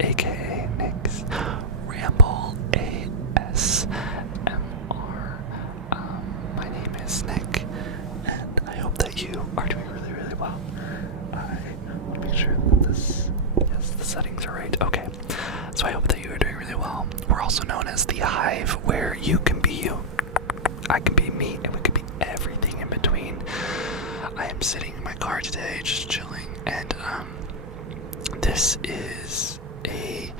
aka Nick's Ramble ASMR. My name is Nick, and I hope that you are doing really, really well. I want to make sure that the settings are right. Okay, so I hope that you are doing really well. We're also known as the Hive, where you can be you, I can be me, and we can be everything in between. I am sitting in my car today, just chilling, and this is a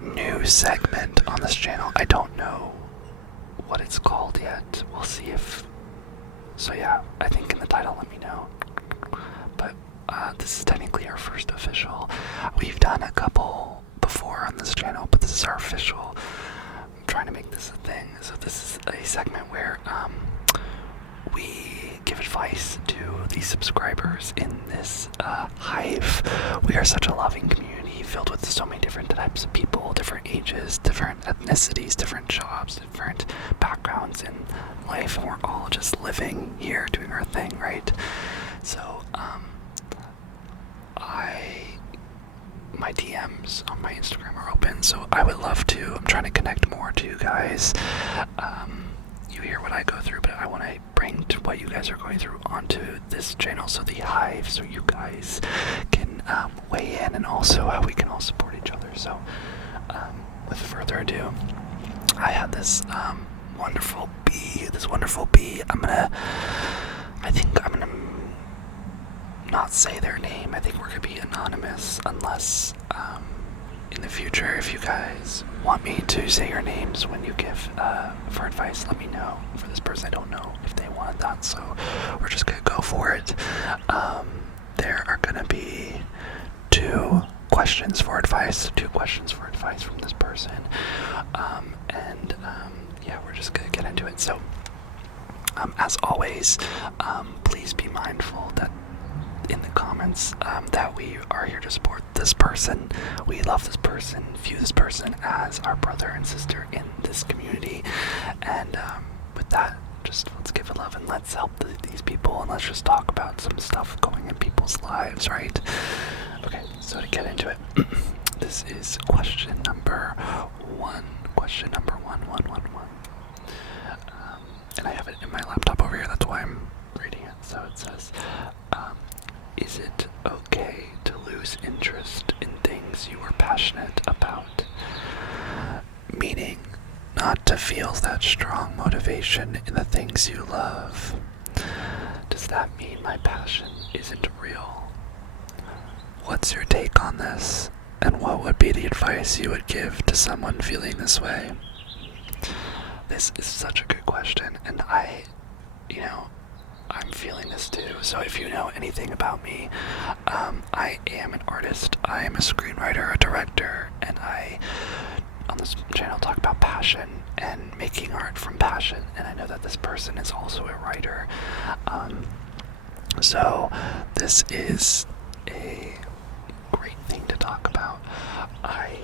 new segment on this channel. I don't know what it's called yet. We'll see if. So yeah, I think in the title, let me know. But this is technically our first official. We've done a couple before on this channel, but this is our official. I'm trying to make this a thing. So this is a segment where we give advice to the subscribers in this hive. We are such a loving community filled with so many different types of people, different ages, different ethnicities, different jobs, different backgrounds in life, and we're all just living here doing our thing, right? So my DMs on my Instagram are open, so I would love to. I'm trying to connect more to you guys. You hear what I go through, but I want to bring to what you guys are going through onto this channel, so the hive, so you guys can weigh in, and also how we can all support each other. So with further ado, I had this wonderful bee. I think I'm gonna not say their name. I think we're gonna be anonymous, unless in the future, if you guys want me to say your names when you give for advice, let me know. For this person, I don't know if they wanted that, so we're just gonna go for it. There are gonna be two questions for advice from this person, yeah, we're just gonna get into it. So as always, please be mindful that in the comments that we are here to support this person. We love this person, view this person as our brother and sister in this community, and with that, just let's give it love and let's help these people, and let's just talk about some stuff going in people's lives, right? Okay, so to get into it, this is question number one. And I have it in my laptop over here, that's why I'm reading it. So it says, is it okay to lose interest in things you are passionate about? Meaning, not to feel that strong motivation in the things you love. Does that mean my passion isn't real? What's your take on this? And what would be the advice you would give to someone feeling this way? This is such a good question, and I'm feeling this too. So if you know anything about me, I am an artist, I am a screenwriter, a director, and I, on this channel, talk about passion and making art from passion, and I know that this person is also a writer. So this is a great thing to talk about. I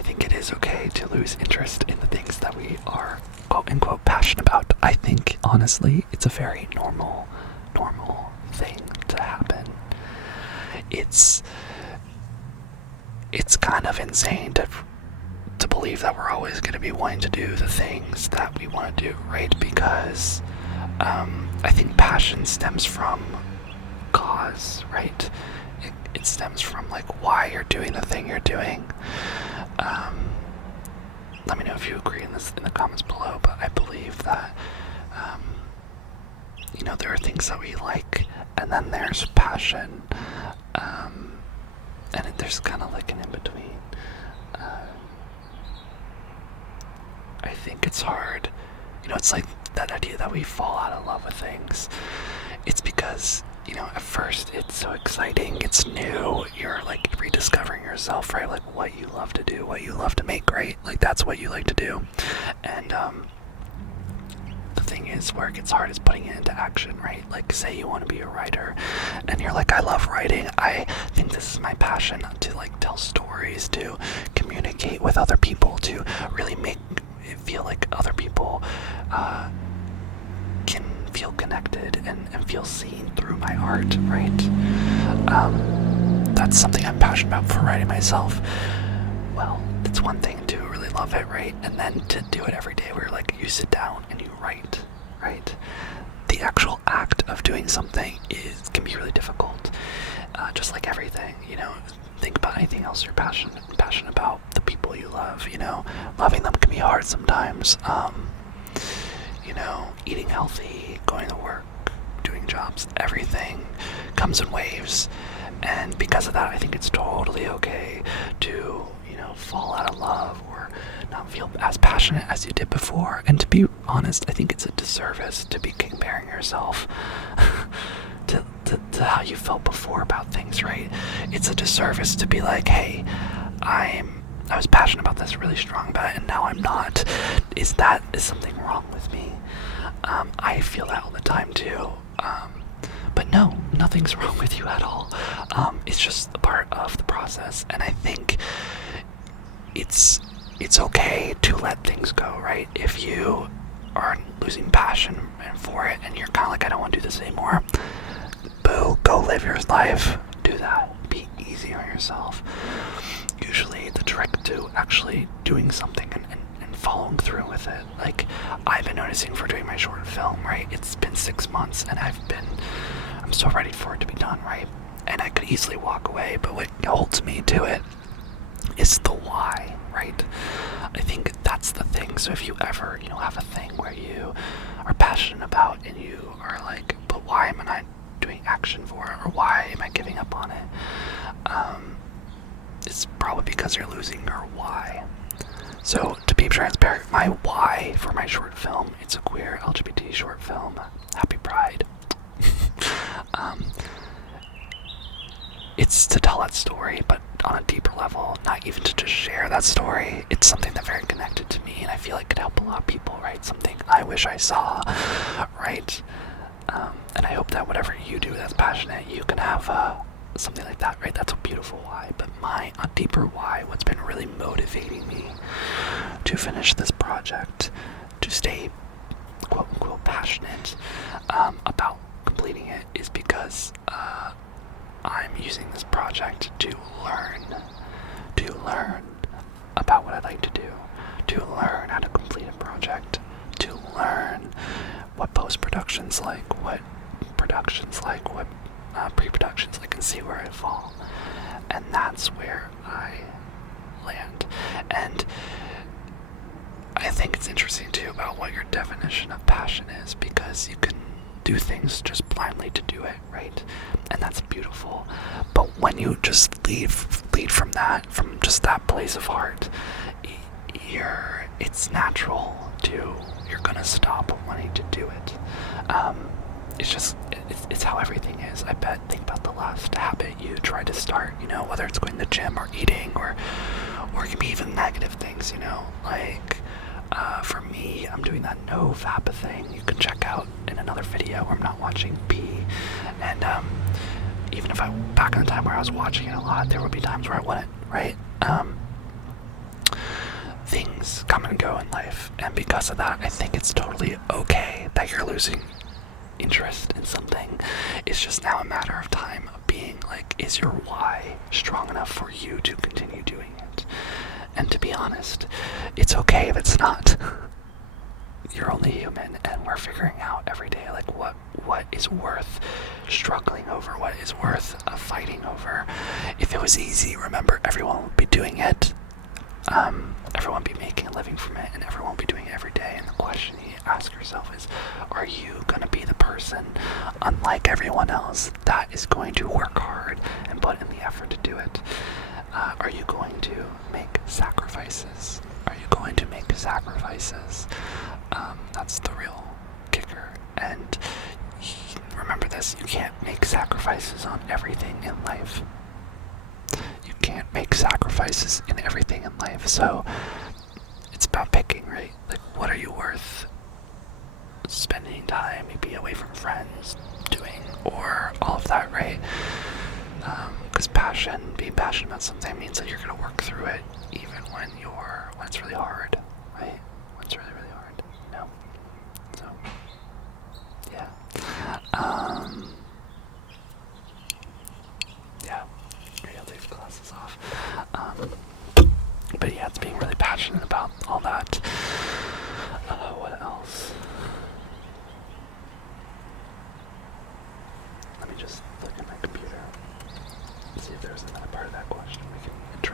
think it is okay to lose interest in the things that we are quote-unquote passionate about. I think, honestly, it's a very normal thing to happen. It's kind of insane to believe that we're always going to be wanting to do the things that we want to do, right? Because I think passion stems from cause, right? It stems from why you're doing the thing you're doing. Let me know if you agree in the comments below, but I believe that there are things that we like, and then there's passion, and there's kind of an in-between. I think it's hard, it's like that idea that we fall out of love with things. It's because at first it's so exciting, it's new, you're rediscovering yourself, right? What you love to do, what you love to make, right? That's what you like to do. And the thing is, where it gets hard is putting it into action, right? Say you want to be a writer, and you're I love writing, I think this is my passion, to tell stories, to communicate with other people, to really make it feel like other people can feel connected and feel seen through my art, right? that's something I'm passionate about for writing myself, well, it's one thing to really love it, right? And then to do it every day where like you sit down and you write, right? The actual act of doing something can be really difficult. Just like everything, you know, think about anything else you're passionate about, the people you love, you know, loving them can be hard sometimes. You know, eating healthy, going to work, doing jobs, everything comes in waves. And because of that, I think it's totally okay to, you know, fall out of love or not feel as passionate as you did before. And to be honest, I think it's a disservice to be comparing yourself to how you felt before about things, right? It's a disservice to be like, hey, I was passionate about this, really strong about it, and now I'm not. Is something wrong with me? I feel that all the time too. But no, nothing's wrong with you at all. It's just a part of the process, and I think it's okay to let things go, right? If you are losing passion for it and you're kind of like, I don't want to do this anymore, boo, go live your life. Do that. Be easy on yourself. Usually the trick to actually doing something and following through with it, like I've been noticing for doing my short film, right? It's been 6 months and I'm so ready for it to be done, right? And I could easily walk away, but what holds me to it is the why, right? I think that's the thing. So if you ever, you know, have a thing where you are passionate about and you are like, but why am I not doing action for it, or why am I giving up on it? It's probably because you're losing your why. So to be transparent, my why for my short film, it's a queer LGBT short film. Happy Pride. It's to tell that story, but on a deeper level, not even to just share that story. It's something that's very connected to me, and I feel like it could help a lot of people, right? Something I wish I saw, right? And I hope that whatever you do that's passionate, you can have something like that, right? That's a beautiful why. But a deeper why, what's been really motivating me to finish this project, to stay quote unquote passionate about completing it, is because I'm using this project to learn about what I like to do, to learn how to complete a project, to learn what post-production's like, what production's like, what pre-production's like, and see where I fall. And that's where I land. And I think it's interesting too about what your definition of passion is, because you can do things just blindly to do it, right? And that's beautiful. But when you just lead from that, from just that place of heart, it's natural you're gonna stop wanting to do it. It's how everything is. I bet. Think about the last habit you tried to start, you know, whether it's going to the gym or eating or it can be even negative things, you know, like for me, I'm doing that no vapid thing you can check out in another video where I'm not watching P. And even if back in the time where I was watching it a lot, there would be times where I wouldn't, right? Things come and go in life, and because of that, I think it's totally okay that you're losing interest in something. It's just now a matter of time of being like, is your why strong enough for you to continue doing it? And to be honest, it's okay if it's not. You're only human, and we're figuring out every day, like, what is worth struggling over, what is worth fighting over. If it was easy, remember, everyone would be doing it. Everyone would be making a living from it, and everyone would be doing it every day. And the question you ask yourself is, are you going to be the person, unlike everyone else, that is going to work hard and put in the effort to do it? Are you going to make sacrifices? Are you going to make sacrifices? That's the real kicker. And remember this, you can't make sacrifices on everything in life. You can't make sacrifices in everything in life. So it's about picking, right? Like, what are you worth spending time maybe away from friends doing, or all of that, right? Because being passionate about something means that you're going to work through it even when it's really hard, right? When it's really, really hard, you know? So, yeah. Yeah,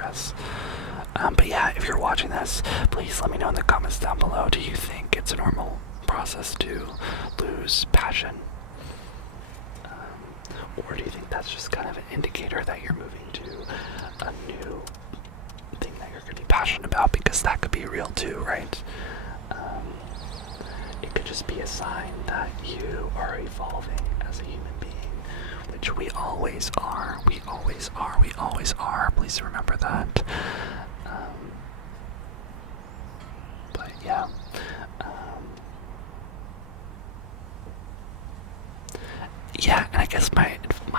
guess. But yeah, if you're watching this, please let me know in the comments down below. Do you think it's a normal process to lose passion? Or do you think that's just kind of an indicator that you're moving to a new thing that you're going to be passionate about? Because that could be real too, right? It could just be a sign that you are evolving as a human being, which we always are. We always are. We always are. Please remember that. But yeah. Yeah, and I guess my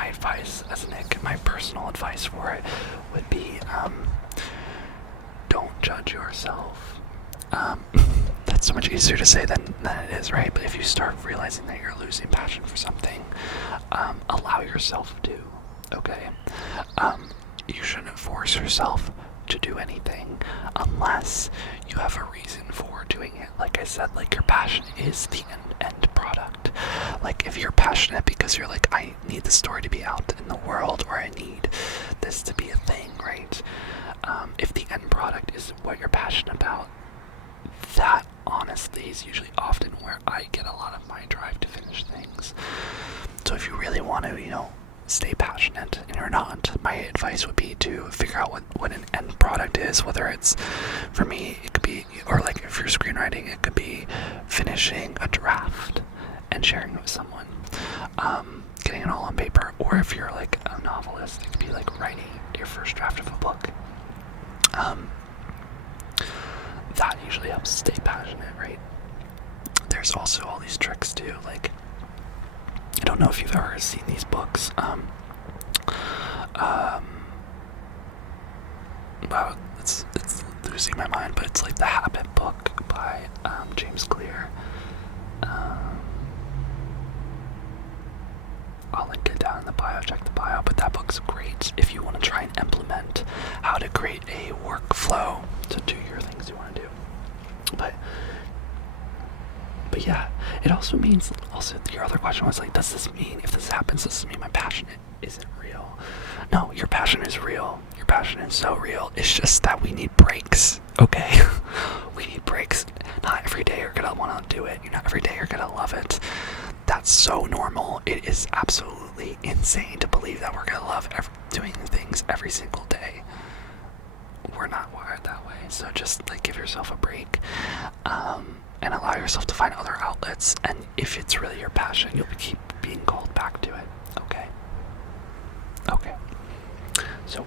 advice as Nick, my personal advice for it would be, don't judge yourself. That's so much easier to say than it is, right? But if you start realizing that you're losing passion for something, allow yourself to, okay? You shouldn't force yourself to do anything unless you have a reason for doing it. Like I said, like your passion is the end product. Like if you're passionate because you're like, I need the story to be out in the world, or I need this to be a thing, right? If the end product is what you're passionate about, that honestly is usually often where I get a lot of my drive to finish things. So if you really want to, stay passionate and you're not, my advice would be to figure out what an end product is. Whether it's, for me, it could be, or like if you're screenwriting, it could be finishing a draft and sharing it with someone, getting it all on paper. Or if you're like a novelist, it could be like writing your first draft of a book. That usually helps stay passionate, right? There's also all these tricks too, like, I don't know if you've ever seen these books. Wow, it's losing my mind, but it's like The Habit book by James Clear. I'll link it down in the bio, check the bio, but that book's great if you want to try and implement how to create a workflow to do your things you want to do. But yeah, it also means, your other question was like, does this mean, if this happens, does this mean my passion isn't real? No, your passion is real. Your passion is so real. It's just that we need breaks, okay? We need breaks. Not every day you're gonna want to do it. Not every day you're gonna love it. That's so normal. It is absolutely insane to believe that we're gonna love doing things every single day. We're not wired that way. So just like give yourself a break, and allow yourself to find other outlets. And if it's really your passion, you'll keep being called back to it. Okay. So,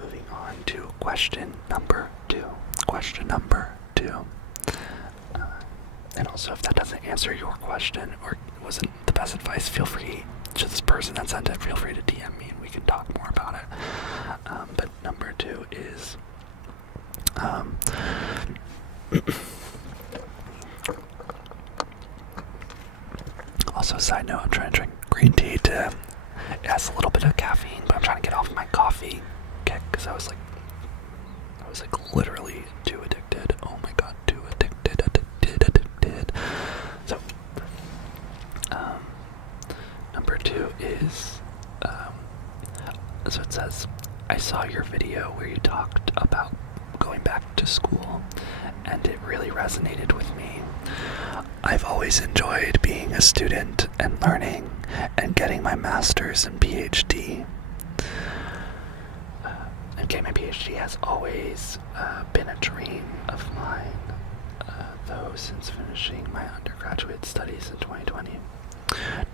moving on to question number two. And also, if that doesn't answer your question or wasn't the best advice, feel free to this person that sent it. Feel free to DM me and we can talk more about it. But number two is, also, side note, I'm trying to drink green tea it has a little bit of caffeine, but I'm trying to get off my coffee kick because I was like literally too addicted. Oh my god, too addicted. So, number two is, so it says, I saw your video where you talked about going back to school, and it really resonated with me. I've always enjoyed being a student and learning and getting my master's and PhD. And getting my PhD has always been a dream of mine, though since finishing my undergraduate studies in 2020.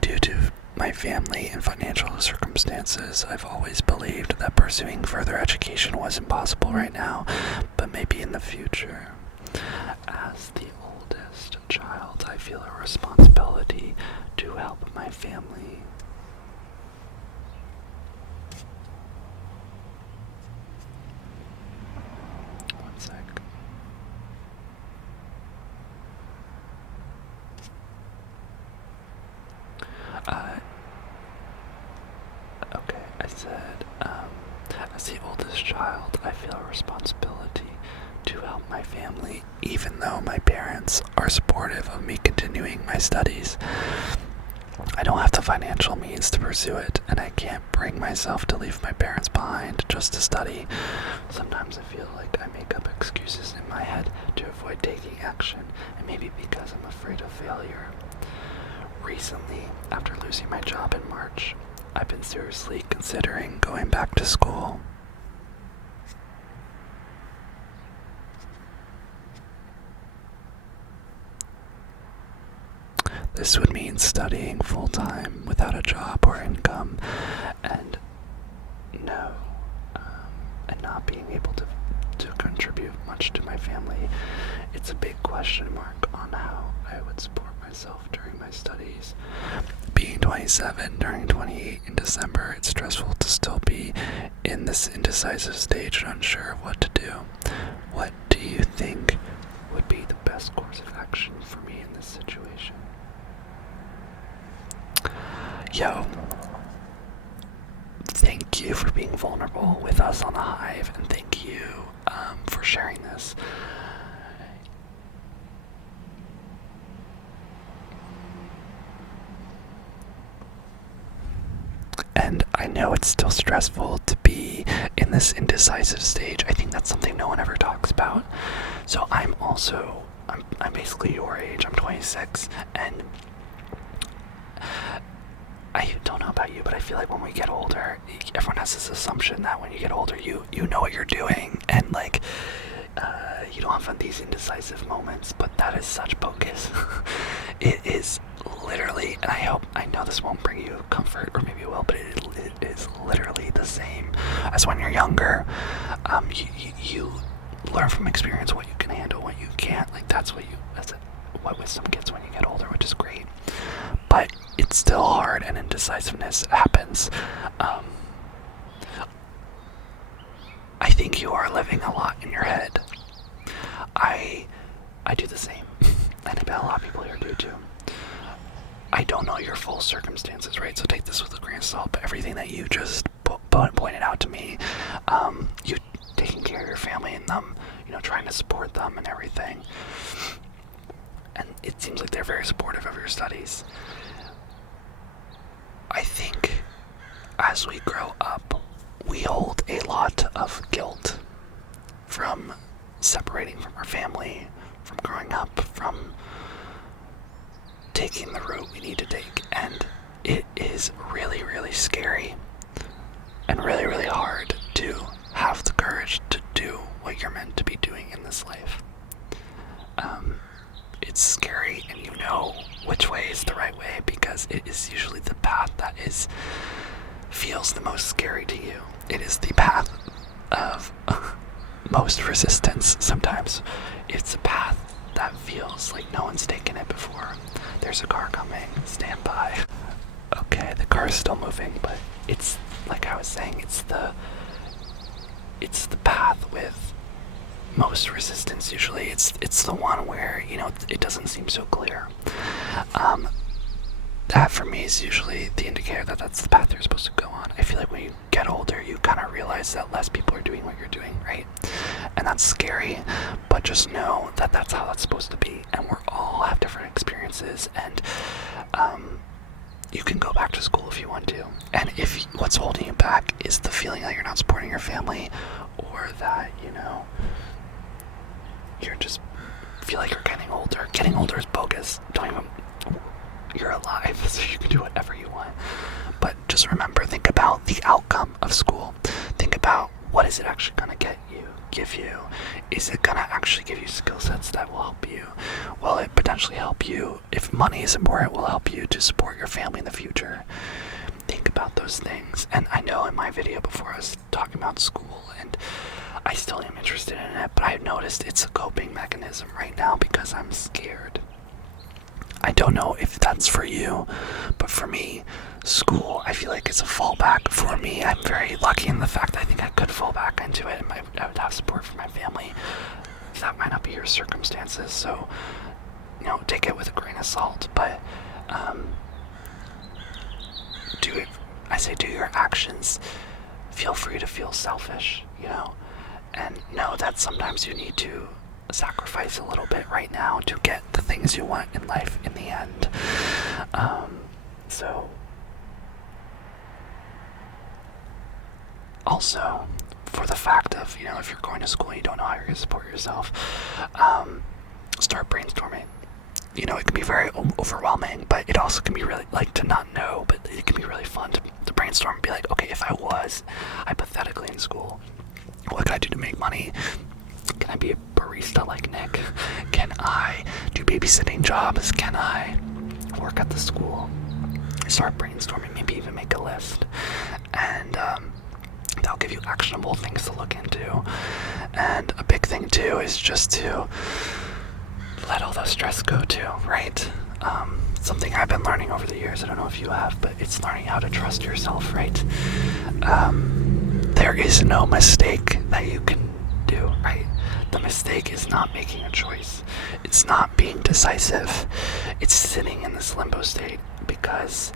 Due to my family and financial circumstances, I've always believed that pursuing further education was impossible right now, but maybe in the future. As the oldest child, I feel a responsibility to help my family. One sec. Okay, I said, as the oldest child, I feel a responsibility to help my family, even though my parents are supportive of me continuing my studies. I don't have the financial means to pursue it, and I can't bring myself to leave my parents behind just to study. Sometimes I feel like I make up excuses in my head to avoid taking action, and maybe because I'm afraid of failure. Recently, after losing my job in March, I've been seriously considering going back to school. This would mean studying full-time without a job or income, and not being able to contribute much to my family. It's a big question mark on how I would support myself during my studies. Being 27, turning 28 in December, it's stressful to still be in this indecisive stage and unsure of what to do. What do you think would be the best course of action for me in this situation? Yo, thank you for being vulnerable with us on the Hive, and thank you for sharing this. And I know it's still stressful to be in this indecisive stage. I think that's something no one ever talks about. So I'm basically your age. I'm 26, and I don't know about you, but I feel like when we get older, everyone has this assumption that when you get older, you know what you're doing, and like you don't have these indecisive moments. But that is such bogus. It is literally, and I know this won't bring you comfort, or maybe it will, but it is literally the same as when you're younger. You learn from experience what you can handle, what you can't. Like that's what wisdom gets when you get older, which is great. But it's still hard, and indecisiveness happens. I think you are living a lot in your head. I do the same. I bet a lot of people here do too. I don't know your full circumstances, right? So take this with a grain of salt. But everything that you just pointed out to me, you taking care of your family and them, trying to support them and everything. And it seems like they're very supportive of your studies. I think as we grow up, we hold a lot of guilt from separating from our family, from growing up, from taking the route we need to take. And it is really, really scary and really, really hard to have the courage to do what you're meant to be doing in this life. It's scary, and you know which way is the right way, because it is usually the path that feels the most scary to you. It is the path of most resistance. Sometimes it's a path that feels like no one's taken it before. There's a car coming, stand by. Okay, the car is still moving, but it's like I was saying, it's the path with most resistance. Usually it's the one where it doesn't seem so clear. That for me is usually the indicator that that's the path you're supposed to go on. I feel like when you get older, you kind of realize that less people are doing what you're doing, right? And that's scary, but just know that that's how that's supposed to be, and we're all have different experiences. And you can go back to school if you want to, and if what's holding you back is the feeling that you're not supporting your family, or that you're just feel like you're getting older. Getting older is bogus. You're alive, so you can do whatever you want. But just remember, think about the outcome of school. Think about, what is it actually going to give you? Is it going to actually give you skill sets that will help you? Will it potentially help you, if money is important, will help you to support your family in the future? Think about those things. And I know in my video before I was talking about school, and I still am interested in it, but I've noticed it's a coping mechanism right now because I'm scared. I don't know if that's for you, but for me, school, I feel like it's a fallback for me. I'm very lucky in the fact that I think I could fall back into it, and I would have support from my family. That might not be your circumstances, so take it with a grain of salt. But do your actions. Feel free to feel selfish, and know that sometimes you need to sacrifice a little bit right now to get the things you want in life in the end. also, for the fact of, if you're going to school and you don't know how you're going to support yourself, start brainstorming. It can be very overwhelming, but it also can be really, to not know, but it can be really fun to brainstorm and be like, okay, if I was hypothetically in school, what could I do to make money? Can I be a barista like Nick? Can I do babysitting jobs? Can I work at the school? Start brainstorming, maybe even make a list. And they'll give you actionable things to look into. And a big thing too is just to let all the stress go too, right? Something I've been learning over the years, I don't know if you have, but it's learning how to trust yourself, right? There is no mistake that you can do, right? The mistake is not making a choice. It's not being decisive. It's sitting in this limbo state, because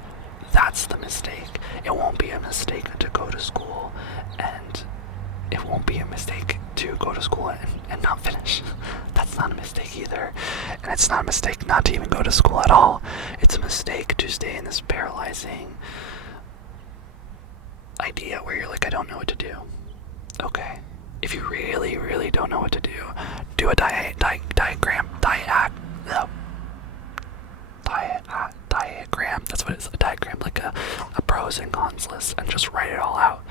that's the mistake. It won't be a mistake to go to school, and it won't be a mistake to go to school and not finish. That's not a mistake either. And it's not a mistake not to even go to school at all. It's a mistake to stay in this paralyzing idea where you're like, I don't know what to do. Okay. If you really, really don't know what to do a diagram. That's what it is, a diagram, like a pros and cons list, and just write it all out.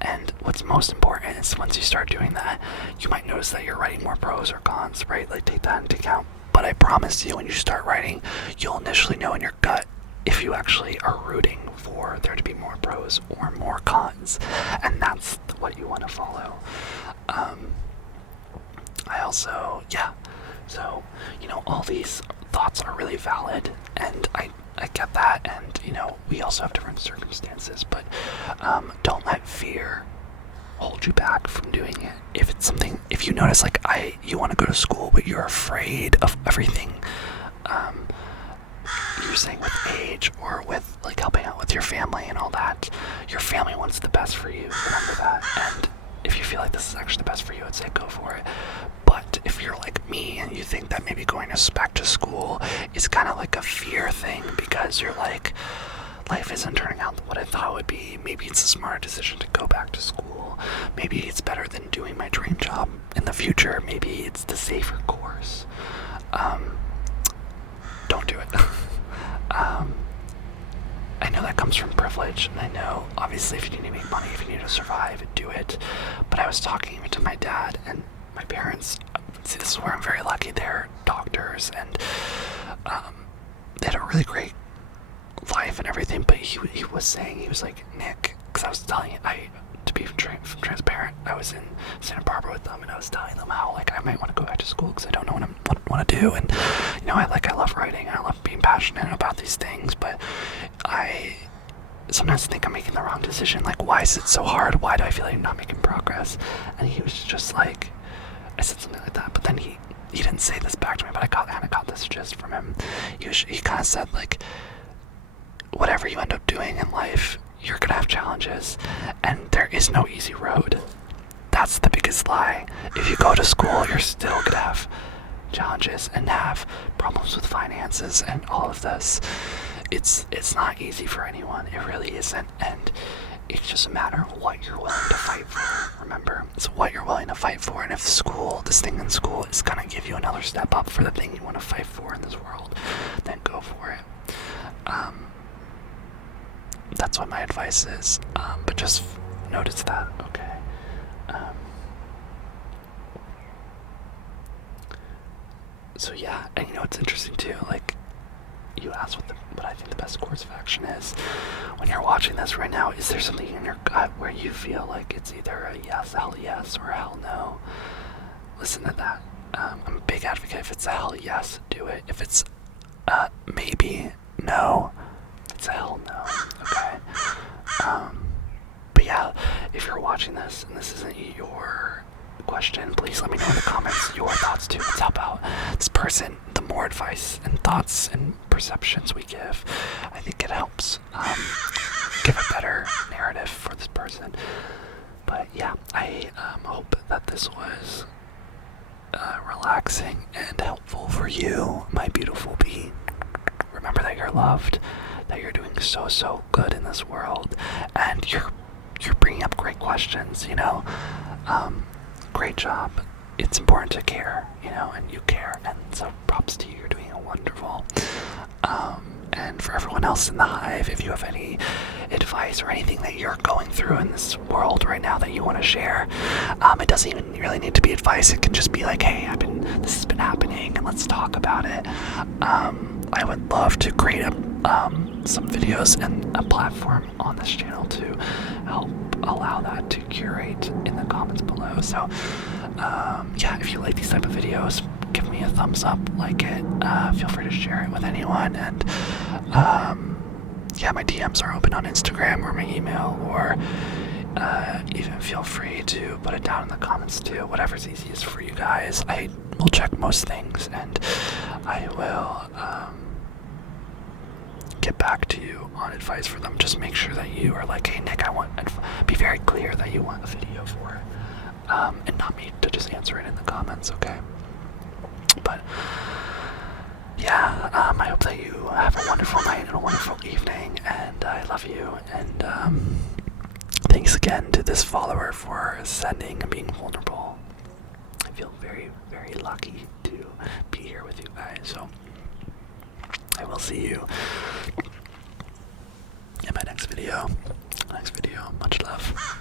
And what's most important is once you start doing that, you might notice that you're writing more pros or cons, right? Like, take that into account. But I promise you, when you start writing, you'll initially know in your gut if you actually are rooting for there to be more pros or more cons, and that's what you want to follow. So, all these thoughts are really valid, and I get that, and, we also have different circumstances, but don't let fear hold you back from doing it. If you notice, you want to go to school, but you're afraid of everything, you're saying with age, or with, helping out with your family and all that, your family wants the best for you, remember that, and if you feel like this is actually the best for you, I'd say go for it. But if you're like me and you think that maybe going back to school is kind of like a fear thing, because you're like, life isn't turning out what I thought it would be, maybe it's a smarter decision to go back to school, maybe it's better than doing my dream job in the future, maybe it's the safer course, don't do it. I know that comes from privilege, and I know, obviously, if you need to make money, if you need to survive, do it. But I was talking to my dad and my parents. See, this is where I'm very lucky. They're doctors, and they had a really great life and everything. But he was saying, he was like, Nick, because I was telling you, to be transparent, I was in Santa Barbara with them, and I was telling them how I might want to go back to school because I don't know what I want to do, and I love writing, and I love being passionate about these things, but I sometimes think I'm making the wrong decision. Why is it so hard? Why do I feel like I'm not making progress? And he was just like, I said something like that, but then he didn't say this back to me, but I kind of got this gist from him. He kind of said, whatever you end up doing in life, you're gonna have challenges, and there is no easy road. That's the biggest lie. If you go to school, you're still gonna have challenges and have problems with finances and all of this. It's not easy for anyone. It really isn't, and it's just a matter of what you're willing to fight for. Remember, it's what you're willing to fight for, and if this thing in school is gonna give you another step up for the thing you want to fight for in this world, then go for it. That's what my advice is, but just notice that, okay? So yeah, and it's interesting too, you asked what I think the best course of action is. When you're watching this right now, is there something in your gut where you feel like it's either a hell yes, or a hell no? Listen to that. I'm a big advocate. If it's a hell yes, do it. If it's maybe no, it's a hell no, okay? But yeah, if you're watching this and this isn't your question, please let me know in the comments your thoughts too. Let's help out this person. The more advice and thoughts and perceptions we give, I think it helps give a better narrative for this person. But yeah, I hope that this was relaxing and helpful for you, my beautiful bee. Remember that you're loved. that you're doing so good in this world, and you're bringing up great questions. Great job. It's important to care, and you care, and so props to you. You're doing a wonderful. And for everyone else in the hive, if you have any advice or anything that you're going through in this world right now that you want to share, it doesn't even really need to be advice. It can just be like, hey, this has been happening, and let's talk about it. I would love to create some videos and a platform on this channel to help allow that to curate in the comments below. So yeah, if you like these type of videos, give me a thumbs up, like it, feel free to share it with anyone, and yeah, my DMs are open on Instagram or my email, or even feel free to put it down in the comments too, whatever's easiest for you guys. I will check most things, and I will get back to you on advice for them. Just make sure that you are like, hey Nick, be very clear that you want a video for it, and not me to just answer it in the comments, okay? But yeah, I hope that you have a wonderful night and a wonderful evening, and I love you, and thanks again to this follower for sending and being vulnerable. I feel very lucky to be here with you guys, so I will see you in my next video. Much love.